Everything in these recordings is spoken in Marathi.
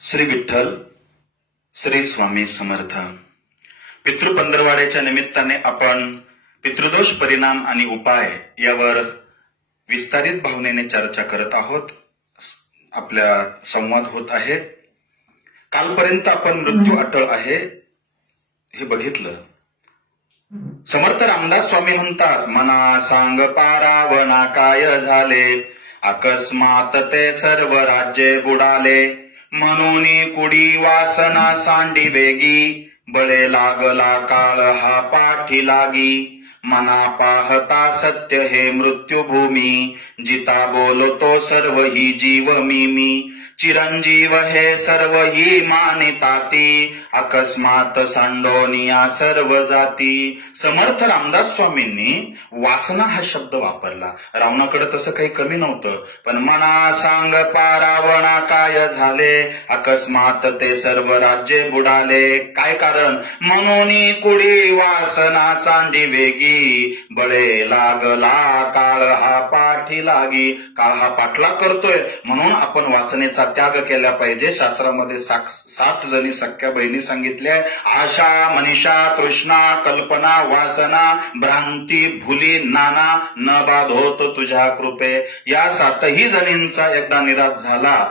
श्री विठ्ठल श्री स्वामी समर्थ. पितृपंधरवाड्याच्या निमित्ताने आपण पितृदोष परिणाम आणि उपाय यावर विस्तारित भावनेने चर्चा करत आहोत. आपल्या संवाद होत आहे. कालपर्यंत आपण मृत्यू अटळ आहे हे बघितलं. समर्थ रामदास स्वामी म्हणतात मना सांग पारावणा काय झाले अकस्मात ते सर्व राज्ये बुडाले. म्हणून कुडी वासना सांडी वेगी बळे लागला काळ हा पाठी लागी. मना पाहता सत्य हे मृत्यूभूमी जिता बोलतो सर्व ही जीव मी मी चिरंजीव हे सर्व ही मानिताती अकस्मात सांडोनिया सर्व जाती. समर्थ रामदास स्वामींनी वासना हा शब्द वापरला. रावणाकडे तसं काही कमी नव्हतं पण मना सांग पारावणा काय झाले? अकस्मात ते सर्व राज्ये बुडाले. काय कारण? म्हणून कुडी वासना सांडी वेगी. बळे लागला काळ हा पाठी लागी. काळ हा पाठला करतोय? म्हणून आपण वासनेचा त्याग केला पाहिजे. शास्त्रामध्ये साक- सात जणी सख्या बहिणी सांगितल्या आशा मनीषा कृष्णा कल्पना वासना भ्रांती भुली नाना न बाधोत तुझ्या कृपे. या सातही जणींचा एकदा निराश झाला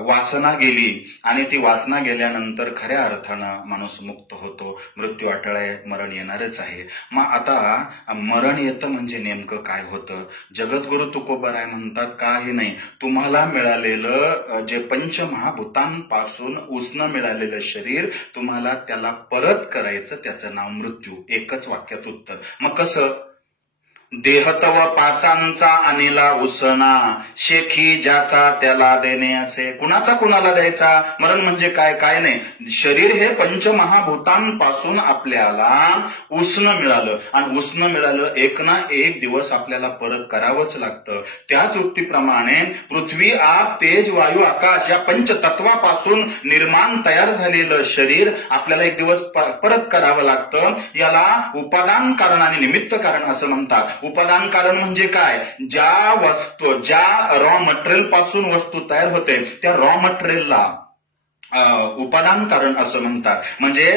वासना गेली. आणि ती वासना गेल्यानंतर खऱ्या अर्थानं माणूस मुक्त होतो. मृत्यू अटळ मरण येणारच आहे. मग आता मरण येतं म्हणजे नेमकं काय होतं? जगद्गुरु तुकोबराय म्हणतात काही नाही. तुम्हाला मिळालेलं जे पंचमहाभूतांपासून उष्ण मिळालेलं शरीर तुम्हाला त्याला परत करायचं त्याचं नाव मृत्यू. एकच वाक्यात उत्तर. मग कसं? देहतव पाचांचा अनिला उसना शेखी ज्याचा त्याला देणे असे. कुणाचा कुणाला द्यायचा? मरण म्हणजे काय काय नाही. शरीर हे पंचमहाभूतांपासून आपल्याला उष्ण मिळालं. आणि उष्ण मिळालं एक ना एक दिवस आपल्याला परत करावंच लागतं. त्याच वृत्तीप्रमाणे पृथ्वी आप तेज वायू आकाश या पंचतत्वापासून निर्माण तयार झालेलं शरीर आपल्याला एक दिवस परत करावं लागतं. याला उपादान कारण आणि निमित्त कारण असं म्हणतात. उपादान कारण म्हणजे काय? ज्या वस्तू ज्या रॉ मटेरियलपासून वस्तू तयार होते त्या रॉ मटेरियलला उपादान कारण असं म्हणतात. म्हणजे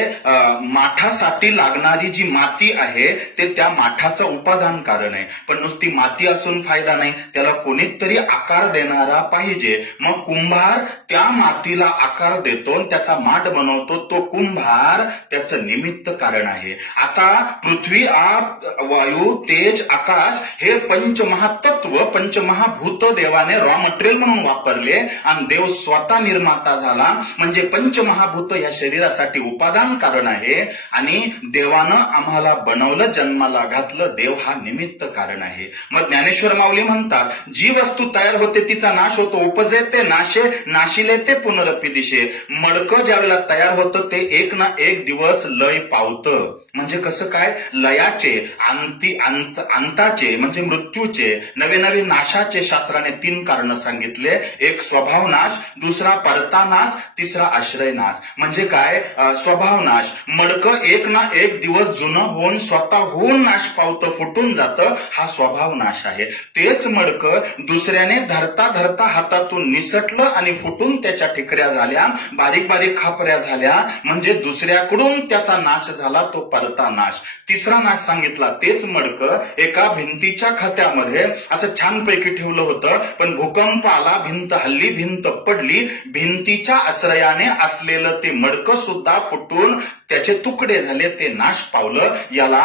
माठासाठी लागणारी जी माती आहे ते त्या माठाचं उपादान कारण आहे. पण नुसती माती असून फायदा नाही. त्याला कोणीतरी आकार देणारा पाहिजे. मग कुंभार त्या मातीला आकार देतो त्याचा माठ बनवतो. तो कुंभार त्याचं निमित्त कारण आहे. आता पृथ्वी आप वायू तेज आकाश हे पंचमहातत्व पंचमहाभूत देवाने रॉ मटेरियल म्हणून वापरले. आणि देव स्वतः निर्माता झाला. म्हणजे म्हणजे पंचमहाभूत या शरीरासाठी उपादान कारण आहे. आणि देवानं आम्हाला बनवलं जन्माला घातलं देव हा निमित्त कारण आहे. मग ज्ञानेश्वर माऊली म्हणतात जी वस्तू तयार होते तिचा नाश होतो उपजे ते नाशे नाशिले ते पुनरपी दिशे. मडकं ज्यावेळेला तयार होतं ते एक ना एक दिवस लय पावतं. म्हणजे कसं काय? लयाचे अंती अंत अंताचे म्हणजे मृत्यूचे नवे नवे नाशाचे शास्त्राने तीन कारण सांगितले. एक स्वभाव नाश दुसरा परता नाश तिसरा आश्रय नाश म्हणजे काय? अं, स्वभाव नाश मडकं एक ना एक दिवस जुनं होऊन स्वतःहून नाश पावतं फुटून जातं हा स्वभाव नाश आहे. तेच मडकं दुसऱ्याने धरता धरता हातातून निसटलं आणि फुटून त्याच्या ठिकऱ्या झाल्या बारीक बारीक खापऱ्या झाल्या. म्हणजे दुसऱ्याकडून त्याचा नाश झाला तो परता नाश तिसरा नाश सांगितला तेच मडकं एका भिंतीच्या खात्यामध्ये असं छानपैकी ठेवलं होतं पण भूकंप आला भिंत हल्ली भिंत पडली भिंतीच्या आश्रयाने असलेलं ते मडकं सुद्धा फुटून त्याचे तुकडे झाले ते नाश पावलं याला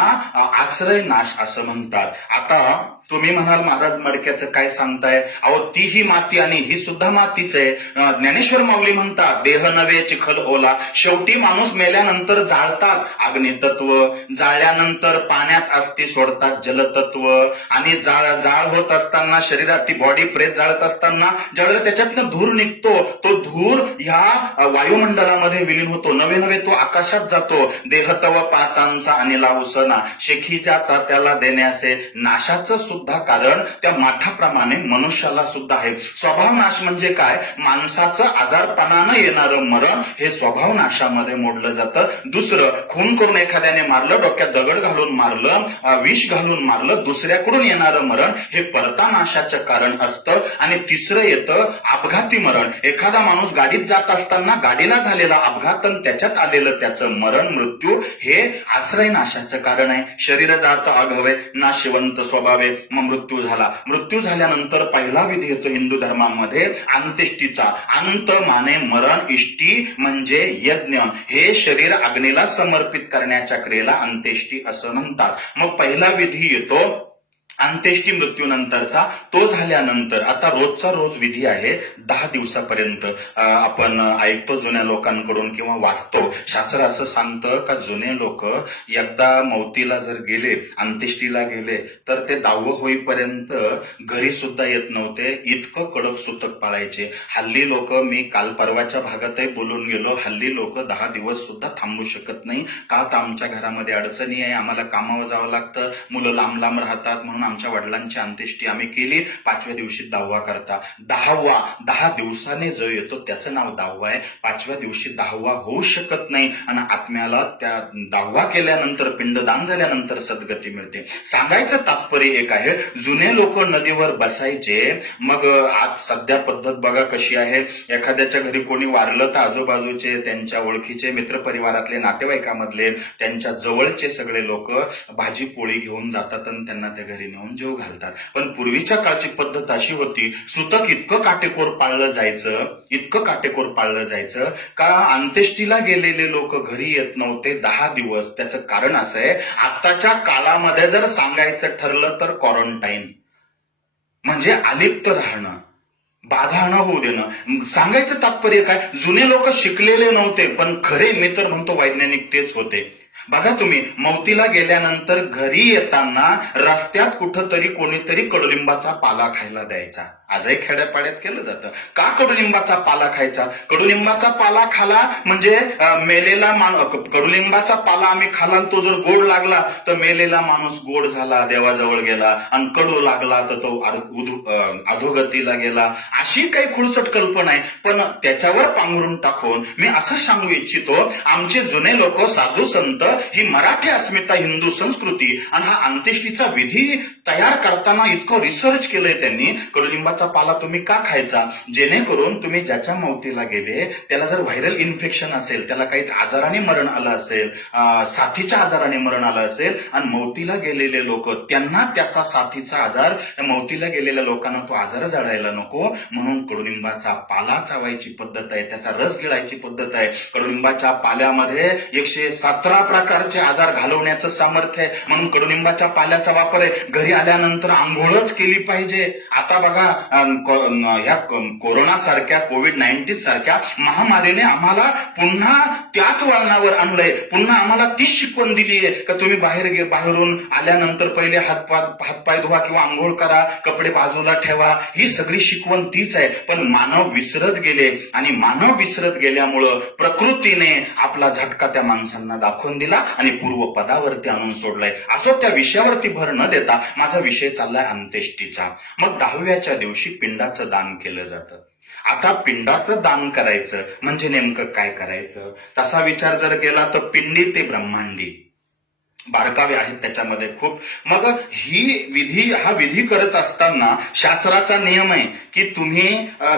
आश्रय नाश असं म्हणतात. आता तुम्ही म्हणाल महाराज मडक्याचं काय सांगताय? अहो ती ही माती आणि ही सुद्धा मातीच आहे. ज्ञानेश्वर माऊली म्हणतात देह नवे चिखल ओला. शेवटी माणूस मेल्यानंतर जाळतात अग्नितत्व. जाळल्यानंतर पाण्यात असती सोडतात जलतत्व. आणि जाळ जाळ होत असताना शरीरात ती बॉडी प्रेस जाळत असताना ज्यावेळेला त्याच्यातनं धूर निघतो तो धूर ह्या वायुमंडळामध्ये विलीन होतो. नवे नवे तो आकाशात जातो. देहतव पाचांचा अनिला उसना शेखीच्या त्याला देण्याचे नाशाचं सुद्धा कारण त्या माठाप्रमाणे मनुष्याला सुद्धा आहे स्वभाव नाश म्हणजे काय? माणसाचं आजारपणानं येणारं मरण हे स्वभाव नाशामध्ये मोडलं जातं. दुसरं खून करून एखाद्याने मारलं डोक्यात दगड घालून मारलं विष घालून मारलं दुसऱ्याकडून येणारं मरण हे परता नाशाचं कारण असतं. आणि तिसरं येतं अपघाती मरण. एखादा माणूस गाडीत जात असताना गाडीला झालेला अपघात आणि त्याच्यात आलेलं त्याचं मरण मृत्यू हे आश्रय नाशाचं कारण आहे. शरीर जात अघवे नाशिवंत स्वभावे मग मृत्यू झाला. मृत्यू झाल्यानंतर पहिला विधी येतो हिंदू धर्मामध्ये अंत्येष्टीचा. अंत माने मरण इष्टी म्हणजे यज्ञ. हे शरीर अग्नीला समर्पित करण्याच्या क्रियेला अंत्येष्टी असं म्हणतात. मग पहिला विधी येतो अंत्येष्टी मृत्यूनंतरचा तो झाल्यानंतर आता रोजचा रोज विधी आहे दहा दिवसापर्यंत आपण ऐकतो जुन्या लोकांकडून किंवा वाचतो. शास्त्र असं सांगतं का जुने लोक एकदा मौतीला जर गेले अंत्येष्टीला गेले तर ते दहावं होईपर्यंत घरी सुद्धा येत नव्हते. इतकं कडक सुतक पाळायचे. हल्ली लोक मी काल परवाच्या भागातही बोलून गेलो हल्ली लोक दहा दिवस सुद्धा थांबू शकत नाही. का तर आमच्या घरामध्ये अडचणी आहे आम्हाला कामावर जावं लागतं मुलं लांब लांब राहतात म्हणून आमच्या वडिलांची अंत्येष्टी आम्ही केली. पाचव्या दिवशी दहावा करता. दहावा दहा दिवसाने जो येतो त्याचं नाव दहावा आहे. पाचव्या दिवशी दहावा होऊ शकत नाही. आणि आत्म्याला त्या दहावा केल्यानंतर पिंडदान झाल्यानंतर सद्गती मिळते. सांगायचं तात्पर्य एक आहे जुने लोक नदीवर बसायचे. मग आज सध्या पद्धत बघा कशी आहे. एखाद्याच्या घरी कोणी वारलं तर आजूबाजूचे त्यांच्या ओळखीचे मित्रपरिवारातले नातेवाईकामधले त्यांच्या जवळचे सगळे लोक भाजी पोळी घेऊन जातात आणि त्यांना त्या घरी नेऊन जेव घालतात. पण पूर्वीच्या काळची पद्धत अशी होती सुतक इतकं काटेकोर पाळलं जायचं इतकं काटेकोर पाळलं जायचं का अंत्येष्टीला गेलेले लोक घरी येत नव्हते दहा दिवस. त्याचं कारण असं आहे आताच्या काळामध्ये जर सांगायचं ठरलं तर क्वारंटाईन म्हणजे अलिप्त राहणं बाधा न होऊ देणं. सांगायचं तात्पर्य काय? जुने लोक शिकलेले नव्हते पण खरे मी तर म्हणतो वैज्ञानिक तेच होते. बघा तुम्ही मौतीला गेल्यानंतर घरी येताना रस्त्यात कुठंतरी कोणीतरी कडुलिंबाचा पाला खायला द्यायचा. आजही खेड्यापाड्यात केलं जातं. का कडुलिंबाचा पाला खायचा? कडुलिंबाचा पाला खाला म्हणजे मेलेला माणूस कडुलिंबाचा पाला आम्ही खाला आणि तो जर गोड लागला तर मेलेला माणूस गोड झाला देवाजवळ गेला आणि कडू लागला तर तो अधोगतीला गेला. अशी काही खुळसट कल्पना आहे. पण त्याच्यावर पांघरून टाकून मी असं सांगू इच्छितो आमचे जुने लोक साधू संत ही मराठी अस्मिता हिंदू संस्कृती आणि हा अंत्येष्टीचा विधी तयार करताना इतकं रिसर्च केलंय त्यांनी. कडुलिंबाचा पाला तुम्ही का खायचा? जेणेकरून तुम्ही ज्याच्या मौतीला गेले त्याला जर व्हायरल इन्फेक्शन असेल त्याला काही आजाराने मरण आलं असेल साथीच्या आजाराने मरण आलं असेल आणि मौतीला गेलेले लोक त्यांना त्याचा साथीचा आजार त्या मौतीला गेलेल्या लोकांना तो आजार जळायला नको. म्हणून कडुलिंबाचा पाला चावायची पद्धत आहे त्याचा रस गिळायची पद्धत आहे. कडुलिंबाच्या पाल्यामध्ये एकशे सतरा प्रकारचे आजार घालवण्याचं सामर्थ्य आहे. म्हणून कडुलिंबाच्या पाल्याचा वापर आहे. घरी आल्यानंतर आंघोळच केली पाहिजे. आता बघा ह्या कोरोना सारख्या कोविड नाईन्टीन सारख्या महामारीने आम्हाला पुन्हा त्याच वळणावर आणलंय. पुन्हा आम्हाला तीच शिकवण दिली आहे. का तुम्ही बाहेर गे बाहेरून आल्यानंतर पहिले हातपाय हातपाय धुवा किंवा आंघोळ करा कपडे बाजूला ठेवा. ही सगळी शिकवण तीच आहे. पण मानव विसरत गेले आणि मानव विसरत गेल्यामुळं प्रकृतीने आपला झटका त्या माणसांना दाखवून दिला. आणि पूर्व पदावरती आणून सोडलाय. असो त्या विषयावरती भर न देता माझा विषय चाललाय अंत्येष्टीचा मग दहाव्याच्या दिवशी पिंडाचं दान केलं जातं. आता पिंडाचं दान करायचं म्हणजे नेमकं काय करायचं? तसा विचार जर केला तर पिंडी ते ब्रह्मांडी. बारकावे आहेत त्याच्यामध्ये खूप. मग ही विधी हा विधी करत असताना शास्त्राचा नियम आहे की तुम्ही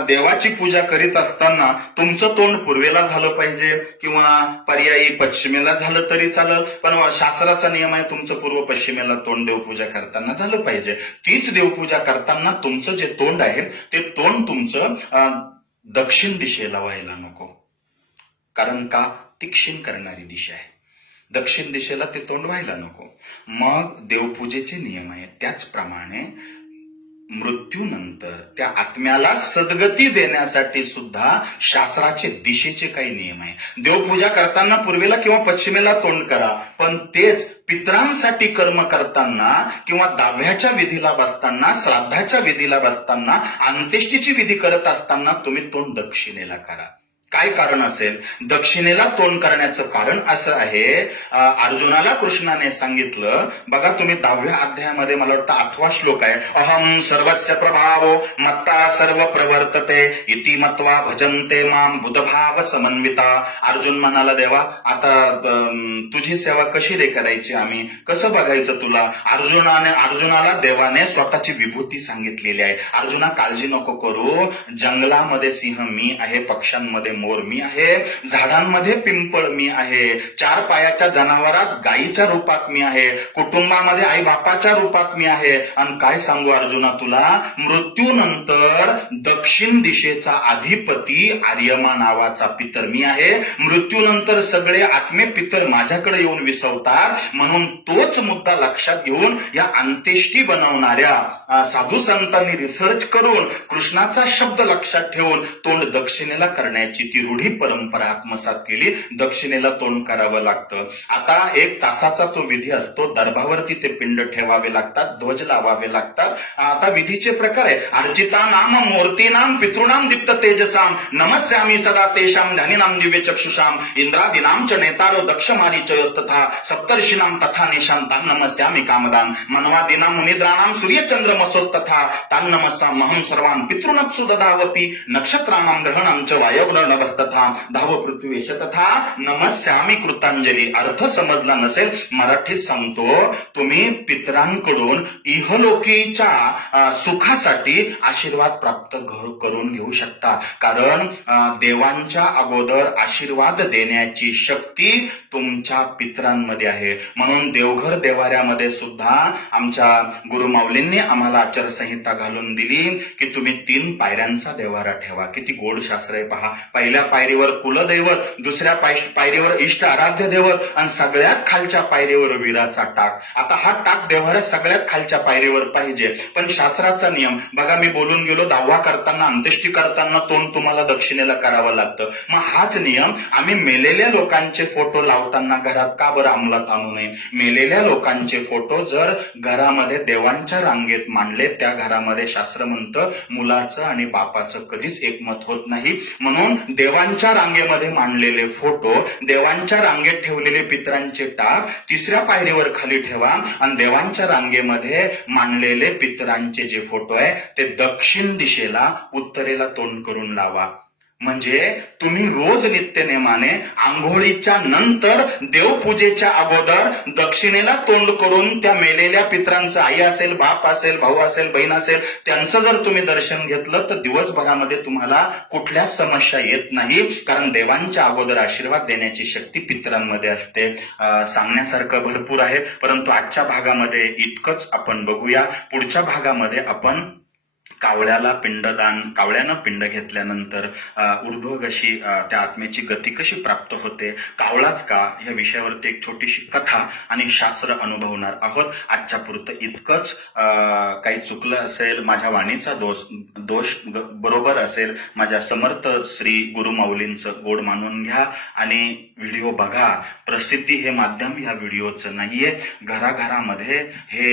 देवाची पूजा करीत असताना तुमचं तोंड पूर्वेला झालं पाहिजे किंवा पर्यायी पश्चिमेला झालं तरी चालेल. पण शास्त्राचा नियम आहे तुमचं पूर्व पश्चिमेला तोंड देवपूजा करताना झालं पाहिजे. तीच देवपूजा करताना तुमचं जे तोंड आहे ते तोंड तुमचं दक्षिण दिशेला व्हायला नको. कारण का? तीक्षीण करणारी दिशा आहे. दक्षिण दिशेला ते तोंड व्हायला नको. मग देवपूजेचे नियम आहेत. त्याचप्रमाणे मृत्यूनंतर त्या आत्म्याला सद्गती देण्यासाठी सुद्धा शास्त्राचे दिशेचे काही नियम आहे देवपूजा करताना पूर्वेला किंवा पश्चिमेला तोंड करा. पण तेच पितरांसाठी कर्म करताना किंवा दहाव्याच्या विधीला बसताना श्राद्धाच्या विधीला बसताना अंत्येष्टीची विधी करत असताना तुम्ही तोंड दक्षिणेला करा. काय कारण असेल? दक्षिणेला तोंड करण्याचं कारण असं आहे. अर्जुनाला कृष्णाने सांगितलं बघा तुम्ही दहाव्या अध्यायामध्ये मला वाटतं आठवा श्लोक आहे. अहम सर्वस्य प्रभावो मत्ता सर्व प्रवर्तते इति मत्वा माम बुधभाव समन्विता. अर्जुन म्हणाला देवा आता तुझी सेवा कशी रे करायची आम्ही? कसं बघायचं तुला? अर्जुनाने अर्जुनाला देवाने स्वतःची विभूती सांगितलेली आहे. अर्जुना काळजी नको करू. जंगलामध्ये सिंह मी आहे पक्ष्यांमध्ये मोर मी आहे झाडांमध्ये पिंपळ मी आहे चार पायाच्या जनावरात गायीच्या रूपात मी आहे कुटुंबामध्ये आई बापाच्या रूपात मी आहे. आणि काय सांगू अर्जुना तुला? मृत्यूनंतर दक्षिण दिशेचा अधिपती आर्यमा नावाचा पितर मी आहे. मृत्यूनंतर सगळे आत्मे पितर माझ्याकडे येऊन विसवतात. म्हणून तोच मुद्दा लक्षात घेऊन या अंत्येष्टी बनवणाऱ्या साधू संतांनी रिसर्च करून कृष्णाचा शब्द लक्षात ठेवून तोंड दक्षिणेला करण्याची ती रूढी परंपरा आत्मसात केली दक्षिणेला तोंड करावं लागतं. आता एक तासाचा तो विधी असतो दर्भावरती ते पिंड ठेवावे लागतात ध्वज लावावे लागतात. आता विधीचे प्रकार आहे अर्जिता नाम मूर्ती नाम पितृणाम दीप्त तेजसाम नमस्यामी सदा तेषाम ध्यानीनाम दिव्य चक्षुषाम इंद्रादीनाम च नेतारो दक्ष मारीचयस्तथा सप्तर्षीनाम तथा निशान तान नमस्यामी कामदान मनवादीनाम मुनिद्राणाम सूर्यचंद्रमसोस्तथा तान नमस्साम महम सर्वान पितृनक्षु ददावपी नक्षत्राणाम ग्रहणाम च वायवग्नवस्तथा धाव पृथ्वीश तथा नमस्यामी कृतांजली. अर्थ समजला नसेल मराठीत सांगतो तुम्ही पितरांकडून इहलोकीच्या सुखासाठी आशीर्वाद प्राप्त करून घेऊ शकता. कारण देवांच्या अगोदर आशीर्वाद देण्याची शक्ती तुमच्या पितरांमध्ये आहे. म्हणून देवघर देवाऱ्यामध्ये सुद्धा आमच्या गुरुमाऊलींनी आम्हाला आचारसंहिता घालून दिली की तुम्ही तीन पायऱ्यांचा देवारा ठेवा. किती गोड शास्त्र आहे पहा. पहिल्या पायरीवर कुलदैवत दुसऱ्या पायरीवर इष्ट आराध्य देवत आणि सगळ्यात खालच्या पायरीवर वीराचा टाक. आता हा टाक देवारा सगळ्यात खालच्या पायरीवर पाहिजे. पण शास्त्राचा नियम बघा मी बोलून गेलो दावा करताना अंत्येष्टी करताना तोंड तुम्हाला दक्षिणेला करावं लागतं. मग हाच नियम आम्ही मेलेल्या लोकांचे फोटो लावताना घरात का बरं अंमलात आणू नये? मेलेल्या लोकांचे फोटो जर घरामध्ये देवांच्या रांगेत मांडले त्या घरामध्ये शास्त्र म्हणतं मुलाचं आणि बापाचं कधीच एकमत होत नाही. म्हणून देवांच्या रांगेमध्ये मांडलेले फोटो देवांच्या रांगेत ठेवलेले पितरांचे टाक तिसऱ्या पायरीवर खाली ठेवा आणि देवांच्या रांगेमध्ये मांडलेले पितरांचे जे फोटो आहे ते दक्षिण दिशेला उत्तरेला तोंड करून लावा. म्हणजे तुम्ही रोज नित्यनेमाने आंघोळीच्या नंतर देवपूजेच्या अगोदर दक्षिणेला तोंड करून त्या मेलेल्या पित्रांचं आई असेल बाप असेल भाऊ असेल बहीण असेल त्यांचं जर तुम्ही दर्शन घेतलं तर दिवसभरामध्ये तुम्हाला कुठल्याच समस्या येत नाही. कारण देवांच्या अगोदर आशीर्वाद देण्याची शक्ती पित्रांमध्ये असते. सांगण्यासारखं भरपूर आहे. परंतु आजच्या भागामध्ये इतकंच आपण बघूया. पुढच्या भागामध्ये आपण कावळ्याला पिंडदान कावळ्यानं पिंड घेतल्यानंतर अ, कशी त्या आत्म्याची गती कशी प्राप्त होते? कावळाच का? या विषयावरती एक छोटीशी कथा आणि शास्त्र अनुभवणार आहोत. आजच्या पुरतं इतकंच. काही चुकलं असेल माझ्या वाणीचा दोष दोष बरोबर असेल माझ्या समर्थ श्री गुरुमाऊलींचं गोड मानून घ्या आणि व्हिडिओ बघा. प्रसिद्धी हे माध्यम या व्हिडिओचं नाहीये. घराघरामध्ये हे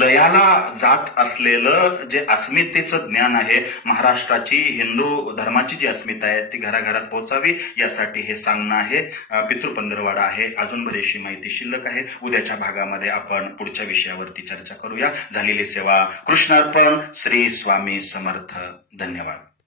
लयाला जात असलेलं जे अस्मितेचं ज्ञान आहे. महाराष्ट्राची हिंदू धर्माची जी अस्मिता आहे ती घराघरात पोहोचावी यासाठी हे सांगणं आहे. अ, पितृपंधरवाडा आहे. अजून बरीचशी माहिती शिल्लक आहे. उद्याच्या भागामध्ये आपण पुढच्या विषयावरती चर्चा करूया. झालेली सेवा कृष्णार्पण. श्री स्वामी समर्थ. धन्यवाद.